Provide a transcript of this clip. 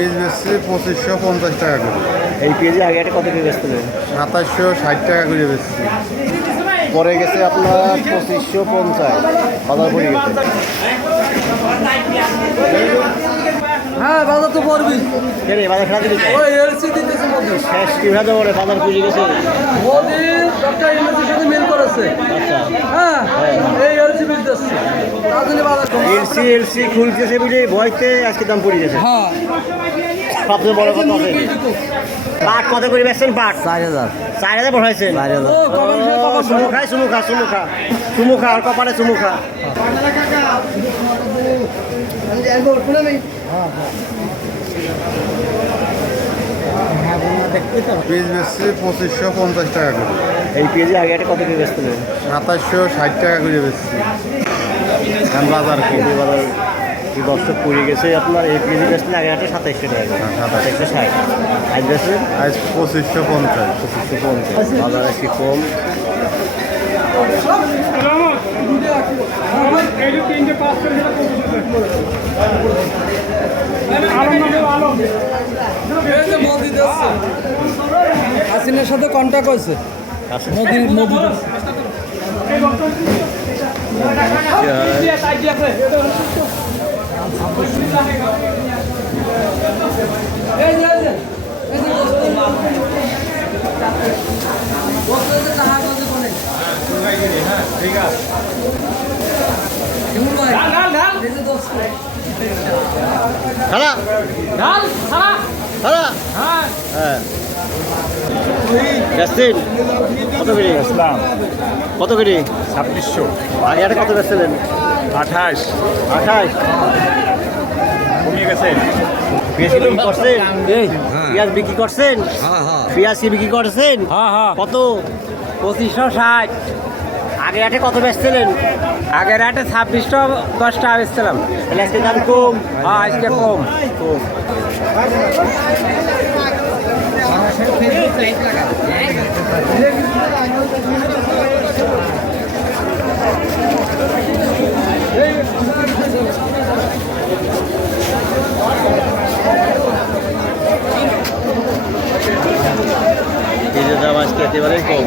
পেঁয়াজ বেচছি পঁচিশশো পঞ্চাশ টাকা করে। এই পেঁয়াজি আগে একটা কত করে বেচতেন সাতাশশো ষাট টাকা করে বেচছি। পরে গেছে আপনার পঁচিশশো পঞ্চাশ বাজার পড়ে গেছে। হ্যাঁ বাজার তো পড়বি কেন বাজার খারাপ দিচ্ছে? ওই এলসি দিতেছে মোদি শেষ বাজার পুজো গেছে? মোদি সাথে মিল করেছে। আচ্ছা। হ্যাঁ এলসি এলসি খুলতেছে বুঝে ভয়তে আজকে দাম পড়ে গেছে হ্যাঁ। সবচেয়ে বড় কথা আছে পাট কত করে বেচছেন? পাট চার হাজার। চার হাজার আর কপালে চুমুখা পেঁয়াজ বেচছি পঁচিশশো পঞ্চাশ টাকা করে। এই পেঁয়াজি আগে একটা কত করে সাতাশশো ষাট টাকা করে বেচছি। এখন বাজার পেঁয়াজি বাজার কি দর্শক পড়ে গেছে। আপনার এই পেঁয়াজি বেচতেন আগে একটা সাতাইশশো টাকা হ্যাঁ, সাতাইশশো ষাট। আজ বেচছেন আজ পঁচিশশো পঞ্চাশ। পঁচিশশো পঞ্চাশ। বাজার আজকে কম। এই দিচ্ছে সাথে কন্ট্যাক্ট হয়েছে। মোদি মোদি জাহাজ আছে ভাই এই খালা খালা হ্যাঁ বেচছেন কত করে? ইসলাম। কত করে? ছাব্বিশশো। আগে একটা কত বেচছিলেন? আঠাশ। আঠাশ। কমিয়ে গেছে। পেঁয়াজ বিক্রি করছেন? পেঁয়াজ বিক্রি করছেন? পেঁয়াজ কি বিক্রি করছেন? হ্যাঁ হ্যাঁ। কত? পঁচিশশো ষাট। আগে আটে কত বেচছিলেন? আগের হাটে ছাব্বিশশো দশ টাকা বেচছিলাম। আজকে দাম কম। হ্যাঁ আজকে কম। কম। আজকে একেবারেই কম